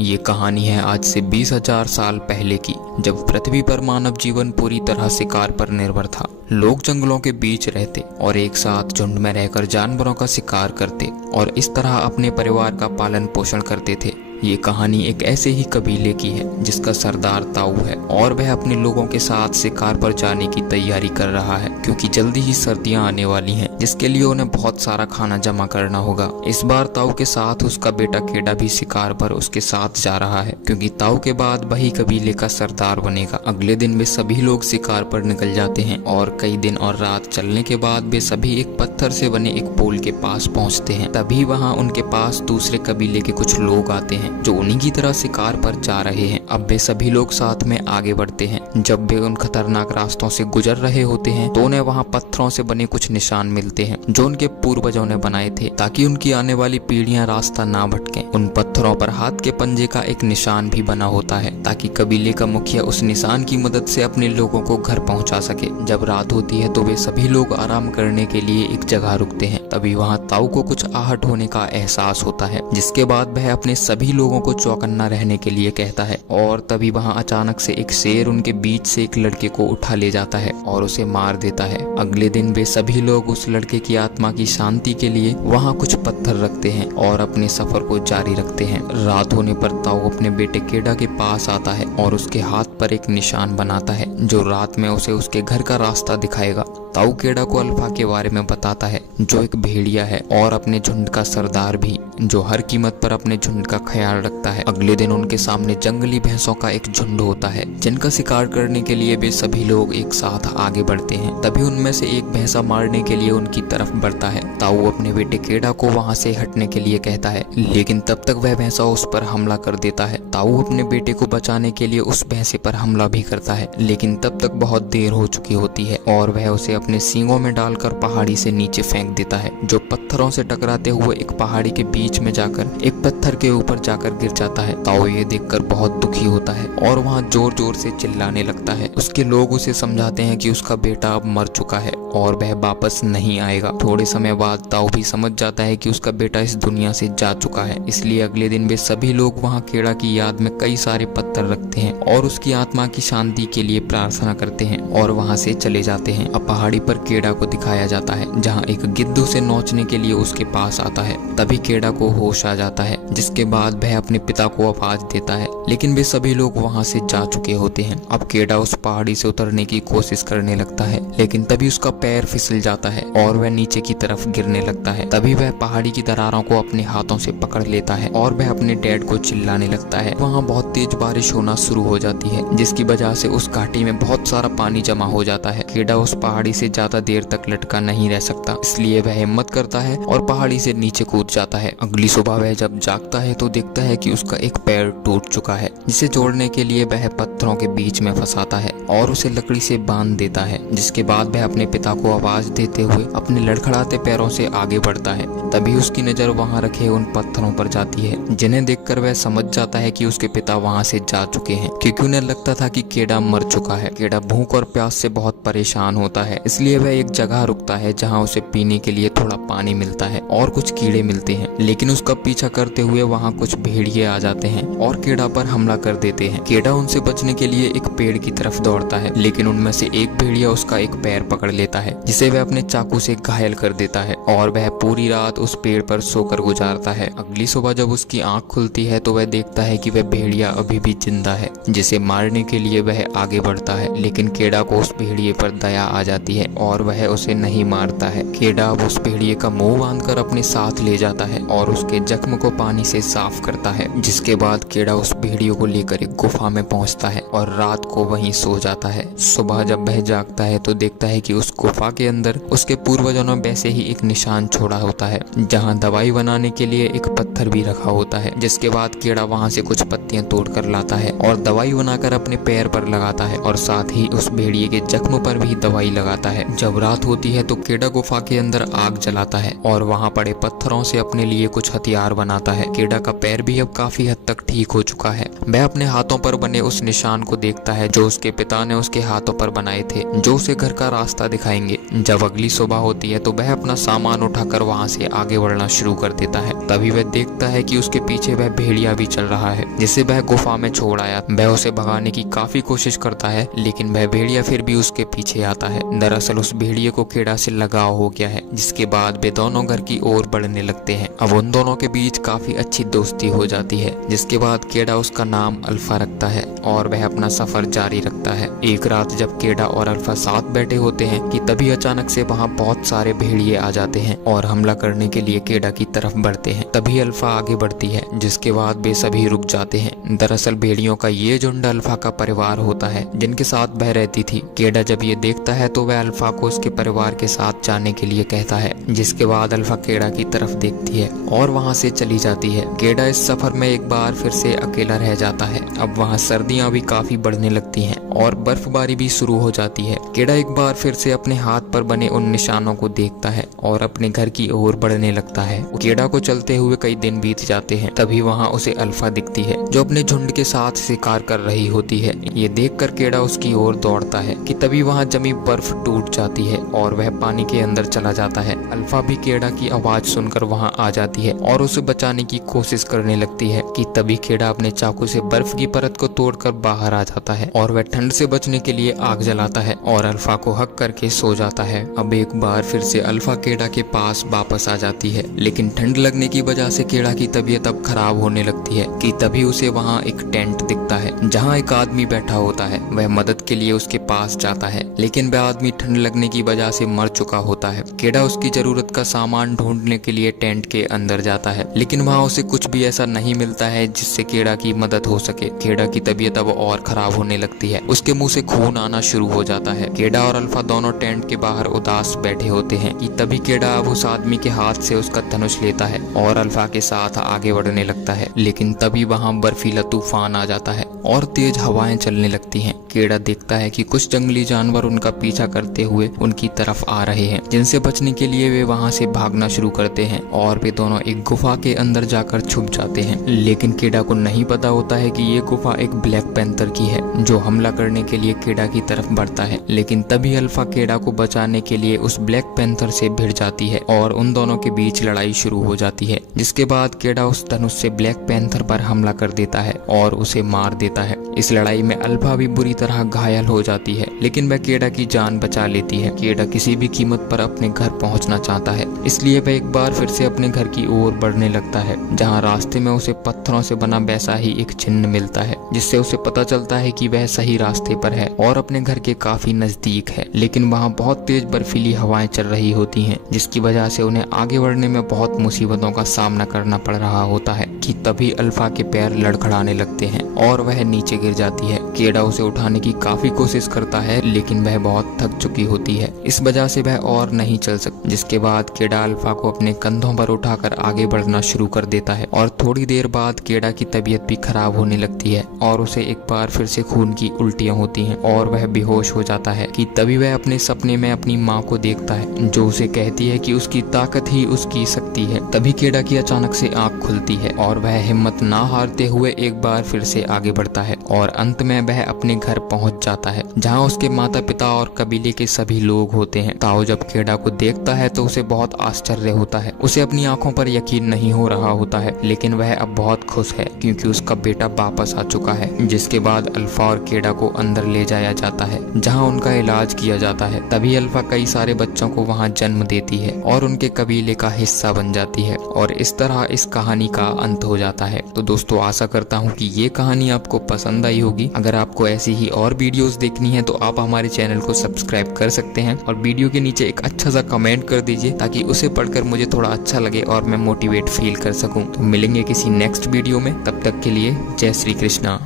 ये कहानी है आज से 20,000 साल पहले की, जब पृथ्वी पर मानव जीवन पूरी तरह शिकार पर निर्भर था। लोग जंगलों के बीच रहते और एक साथ झुंड में रहकर जानवरों का शिकार करते और इस तरह अपने परिवार का पालन पोषण करते थे। ये कहानी एक ऐसे ही कबीले की है जिसका सरदार ताऊ है और वह अपने लोगों के साथ शिकार पर जाने की तैयारी कर रहा है, क्योंकि जल्दी ही सर्दियां आने वाली हैं, जिसके लिए उन्हें बहुत सारा खाना जमा करना होगा। इस बार ताऊ के साथ उसका बेटा केडा भी शिकार पर उसके साथ जा रहा है, क्योंकि ताऊ के बाद वही कबीले का सरदार बनेगा। अगले दिन वे सभी लोग शिकार पर निकल जाते हैं और कई दिन और रात चलने के बाद वे सभी एक पत्थर से बने एक पुल के पास पहुंचते हैं। तभी वहां उनके पास दूसरे कबीले के कुछ लोग आते हैं जो उन्हीं की तरह शिकार पर जा रहे हैं। अब वे सभी लोग साथ में आगे बढ़ते हैं। जब वे उन खतरनाक रास्तों से गुजर रहे होते हैं तो उन्हें वहां पत्थरों से बने कुछ निशान मिलते हैं जो उनके पूर्वजों ने बनाए थे, ताकि उनकी आने वाली पीढ़ियां रास्ता ना भटकें। उन पत्थरों पर हाथ के पंजे का एक निशान भी बना होता है, ताकि कबीले का मुखिया उस निशान की मदद से अपने लोगों को घर पहुंचा सके। जब रात होती है तो वे सभी लोग आराम करने के लिए एक जगह रुकते हैं। तभी वहां ताऊ को कुछ आहट होने का एहसास होता है, जिसके बाद वह अपने सभी लोगों को चौकन्ना रहने के लिए कहता है। और तभी वहां अचानक से एक शेर उनके बीच से एक लड़के को उठा ले जाता है और उसे मार देता है। अगले दिन वे सभी लोग उस लड़के की आत्मा की शांति के लिए वहां कुछ पत्थर रखते हैं और अपने सफर को जारी रखते हैं। रात होने पर ताऊ अपने बेटे केडा के पास आता है और उसके हाथ पर एक निशान बनाता है जो रात में उसे उसके घर का रास्ता दिखाएगा। ताऊ केडा को अल्फा के बारे में बताता है, जो एक भेड़िया है और अपने झुंड का सरदार भी, जो हर कीमत पर अपने झुंड का ख्याल रखता है। अगले दिन उनके सामने जंगली भैंसों का एक झुंड होता है, जिनका शिकार करने के लिए वे सभी लोग एक साथ आगे बढ़ते हैं। तभी उनमें से एक भैंसा मारने के लिए उनकी तरफ बढ़ता है। ताऊ अपने बेटे केडा को वहां से हटने के लिए कहता है, लेकिन तब तक वह भैंसा उस पर हमला कर देता है। ताऊ अपने बेटे को बचाने के लिए उस भैंसे पर हमला भी करता है, लेकिन तब तक बहुत देर हो चुकी होती है और वह उसे अपने सींगों में डालकर पहाड़ी से नीचे फेंक देता है, जो पत्थरों से टकराते हुए एक पहाड़ी के बीच में जाकर एक पत्थर के ऊपर जाकर गिर जाता है। ताऊ ये देखकर बहुत दुखी होता है और वहाँ जोर जोर से चिल्लाने लगता है। उसके लोग उसे समझाते हैं कि उसका बेटा अब मर चुका है और वह वापस नहीं आएगा। थोड़े समय बाद ताऊ भी समझ जाता है कि उसका बेटा इस दुनिया से जा चुका है, इसलिए अगले दिन वे सभी लोग वहाँ केडा की याद में कई सारे पत्थर रखते हैं और उसकी आत्मा की शांति के लिए प्रार्थना करते हैं और वहाँ से चले जाते हैं। अब पहाड़ी पर केडा को दिखाया जाता है, जहाँ एक गिद्ध उसे नोचने के लिए उसके पास आता है। तभी केडा को होश आ जाता है, जिसके बाद वह अपने पिता को आवाज देता है, लेकिन वे सभी लोग वहां से जा चुके होते हैं। अब केडा उस पहाड़ी से उतरने की कोशिश करने लगता है, लेकिन तभी उसका पैर फिसल जाता है और वह नीचे की तरफ गिरने लगता है। तभी वह पहाड़ी की दरारों को अपने हाथों से पकड़ लेता है और वह अपने डैड को चिल्लाने लगता है। वहाँ बहुत तेज बारिश होना शुरू हो जाती है, जिसकी वजह से उस घाटी में बहुत सारा पानी जमा हो जाता है। केडा उस पहाड़ी से ज्यादा देर तक लटका नहीं रह सकता, इसलिए वह हिम्मत करता है और पहाड़ी से नीचे कूद जाता है। अगली सुबह वह जब जागता है तो देखता है कि उसका एक पैर टूट चुका है, जिसे जोड़ने के लिए वह पत्थरों के बीच में फंसाता है और उसे लकड़ी से बांध देता है। जिसके बाद वह अपने पिता को आवाज देते हुए अपने लड़खड़ाते पैरों से आगे बढ़ता है। तभी उसकी नजर वहां रखे उन पत्थरों पर जाती है, जिन्हें देखकर वह समझ जाता है कि उसके पिता वहां से जा चुके हैं, क्योंकि उन्हें लगता था कि केडा मर चुका है। केडा भूख और प्यास से बहुत परेशान होता है, इसलिए वह एक जगह रुकता है जहाँ उसे पीने के लिए थोड़ा पानी मिलता है और कुछ कीड़े मिलते हैं। लेकिन उसका पीछा करते हुए वहाँ कुछ भेड़िए आ जाते हैं और केडा पर हमला कर देते हैं। केडा उनसे बचने के लिए एक पेड़ की तरफ दौड़ता है, लेकिन उनमें से एक भेड़िया उसका एक पैर पकड़ लेता है, जिसे वह अपने चाकू से घायल कर देता है और वह पूरी रात उस पेड़ पर सोकर गुजारता है। अगली सुबह जब उसकी आंख खुलती है तो वह देखता है कि वह भेड़िया अभी भी जिंदा है, जिसे मारने के लिए वह आगे बढ़ता है। लेकिन केडा को उस भेड़िए पर दया आ जाती है और वह उसे नहीं मारता है। केडा अब उस भेड़िए का मुंह बांधकर अपने साथ ले जाता है और उसके जख्म को पानी से साफ करता है। जिसके बाद केडा उस भेड़िए को लेकर एक गुफा में पहुंचता है और रात को वहीं सो जाता है। सुबह जब वह जागता है तो देखता है कि उस गुफा के अंदर उसके पूर्वजों ने वैसे ही एक निशान छोड़ा होता है, जहां दवाई बनाने के लिए एक पत्थर भी रखा होता है। जिसके बाद केडा वहां से कुछ पत्तियां तोड़कर लाता है और दवाई बनाकर अपने पैर पर लगाता है और साथ ही उस भेड़िए के जख्म पर भी दवाई लगाता है। जब रात होती है तो केडा गुफा के अंदर आग जलाता है और वहां पड़े पत्थरों से अपने लिए कुछ हथियार बनाता है। केडा का पैर भी अब काफी हद तक ठीक हो चुका है। वह अपने हाथों पर बने उस निशान निशान को देखता है जो उसके पिता ने उसके हाथों पर बनाए थे, जो उसे घर का रास्ता दिखाएंगे। जब अगली सुबह होती है तो वह अपना सामान उठाकर वहाँ से आगे बढ़ना शुरू कर देता है। तभी वह देखता है कि उसके पीछे वह भेड़िया भी चल रहा है जिसे वह गुफा में छोड़ आया। वह उसे भगाने की काफी कोशिश करता है लेकिन वह भेड़िया फिर भी उसके पीछे आता है। दरअसल उस भेड़िए को कीड़ा से लगाव हो गया है, जिसके बाद वे दोनों घर की ओर बढ़ने लगते हैं। अब उन दोनों के बीच काफी अच्छी दोस्ती हो जाती है, जिसके बाद कीड़ा उसका नाम अल्फा रखता है और वह अपना सफर जारी रखता है। एक रात जब कीड़ा और अल्फा साथ बैठे होते हैं कि तभी अचानक से वहाँ बहुत सारे भेड़िए आ जाते हैं और हमला करने के लिए कीड़ा की तरफ बढ़ते हैं। तभी अल्फा आगे बढ़ती है, जिसके बाद वे सभी रुक जाते हैं। दरअसल भेड़ियों का ये झुंड अल्फा का परिवार होता है जिनके साथ वह रहती थी। कीड़ा जब ये देखता है तो वह अल्फा को उसके परिवार के साथ जाने के लिए कहता है, जिसके बाद अल्फा कीड़ा की तरफ देखती है और वहाँ से चली जाती है। कीड़ा इस सफर में एक बार फिर से अकेला रह जाता है। अब वहाँ सर्दियाँ भी काफी बढ़ने लगती हैं और बर्फबारी भी शुरू हो जाती है। कीड़ा एक बार फिर से अपने हाथ पर बने उन निशानों को देखता है और अपने घर की ओर बढ़ने लगता है। कीड़ा को चलते हुए कई दिन बीत जाते हैं। तभी वहाँ उसे अल्फा दिखती है जो अपने झुंड के साथ शिकार कर रही होती है। ये देखकर कीड़ा उसकी ओर दौड़ता है कि तभी वहाँ जमी बर्फ टूट जाती है और वह पानी के अंदर चला जाता है। अल्फा भी कीड़ा की आवाज सुनकर वहाँ आ जाती है और उसे बचाने की कोशिश करने लगती है कि तभी कीड़ा अपने चाकू से बर्फ की परत को तोड़कर बाहर आ जाता है और वह ठंड से बचने के लिए आग जलाता है और अल्फा को हक करके सो जाता है। अब एक बार फिर से अल्फा कीड़ा के पास वापस आ जाती है, लेकिन ठंड लगने की वजह से कीड़ा की तबीयत अब खराब होने लगती है कि तभी उसे वहाँ एक टेंट दिखता है जहाँ एक आदमी बैठा होता है। वह मदद के लिए उसके पास जाता है, लेकिन वह आदमी ठंड लगने की वजह से मर चुका होता है। कीड़ा उसकी जरूरत का सामान ढूंढने के लिए टेंट के अंदर जाता है, लेकिन वहाँ उसे कुछ भी ऐसा नहीं मिलता है जिससे कीड़ा की मदद हो सके। कीड़ा की तबीयत अब और खराब होने लगती है, उसके मुंह से खून आना शुरू हो जाता है। कीड़ा और अल्फा दोनों टेंट के बाहर उदास बैठे होते हैं कि तभी कीड़ा अब उस आदमी के हाथ से उसका धनुष लेता है और अल्फा के साथ आगे बढ़ने लगता है। लेकिन तभी वहाँ बर्फीला तूफान आ जाता है और तेज हवाएं चलने लगती हैं। कीड़ा देखता है कि कुछ जंगली जानवर उनका पीछा करते हुए उनकी तरफ आ रहे हैं, जिनसे बचने के लिए वे वहाँ से भागना शुरू करते हैं और वे दोनों एक गुफा के अंदर जाकर छुप जाते हैं। लेकिन कीड़ा को नहीं पता होता है कि ये गुफा एक ब्लैक पैंथर की है जो हमला करने के लिए कीड़ा की तरफ बढ़ता है। लेकिन तभी अल्फा कीड़ा को बचाने के लिए उस ब्लैक पैंथर से भिड़ जाती है और उन दोनों के बीच लड़ाई शुरू हो जाती है, जिसके बाद कीड़ा उस धनुष से ब्लैक पैंथर पर हमला कर देता है और उसे मार देता है। इस लड़ाई में अल्फा भी बुरी तरह घायल हो जाती है, लेकिन वह कीड़ा की जान बचा लेती है। कीड़ा किसी भी कीमत पर अपने घर पहुंचना चाहता है, इसलिए वह एक बार फिर से अपने घर की ओर बढ़ने लगता है, जहां रास्ते में उसे पत्थरों से बना वैसा ही एक चिन्ह मिलता है, जिससे उसे पता चलता है कि वह सही रास्ते पर है और अपने घर के काफी नजदीक है। लेकिन वहाँ बहुत तेज बर्फीली हवाएं चल रही होती हैं, जिसकी वजह से उन्हें आगे बढ़ने में बहुत मुसीबतों का सामना करना पड़ रहा होता है कि तभी अल्फा के पैर लड़खड़ाने लगते हैं और वह नीचे गिर जाती है। कीड़ा उसे उठाने की काफी कोशिश करता है, लेकिन वह बहुत थक चुकी होती है, इस वजह से वह और नहीं चल सकती। जिसके बाद कीड़ा अल्फा को अपने कंधों पर उठाकर आगे बढ़ना शुरू कर देता है और थोड़ी देर बाद कीड़ा की तबीयत भी खराब होने लगती है और उसे एक बार फिर से खून की उल्टियां होती हैं और वह बेहोश हो जाता है कि तभी वह अपने सपने में अपनी माँ को देखता है, जो उसे कहती है कि उसकी ताकत ही उसकी शक्ति है। तभी कीड़ा की अचानक से आंख खुलती है और वह हिम्मत ना हारते हुए एक बार फिर से आगे बढ़ता है और अंत में वह अपने घर पहुंच जाता है, जहां उसके माता पिता और कबीले के सभी लोग होते हैं। ताऊ जब कीड़ा को देखता है तो उसे बहुत आश्चर्य होता है, उसे अपनी आंखों पर यकीन नहीं हो रहा होता है, लेकिन वह अब बहुत खुश है क्योंकि उसका बेटा वापस आ चुका है। जिसके बाद अल्फा और कीड़ा को अंदर ले जाया जाता है, जहाँ उनका इलाज किया जाता है। तभी अल्फा कई सारे बच्चों को वहाँ जन्म देती है और उनके कबीले का हिस्सा बन जाती है और इस तरह इस कहानी का अंत हो जाता है। तो दोस्तों आशा करता हूँ कि ये कहानी आपको पसंद आई होगी। अगर आपको ऐसी ही और वीडियोस देखनी है तो आप हमारे चैनल को सब्सक्राइब कर सकते हैं और वीडियो के नीचे एक अच्छा सा कमेंट कर दीजिए ताकि उसे पढ़कर मुझे थोड़ा अच्छा लगे और मैं मोटिवेट फील कर सकूं। तो मिलेंगे किसी नेक्स्ट वीडियो में, तब तक के लिए जय श्री कृष्णा।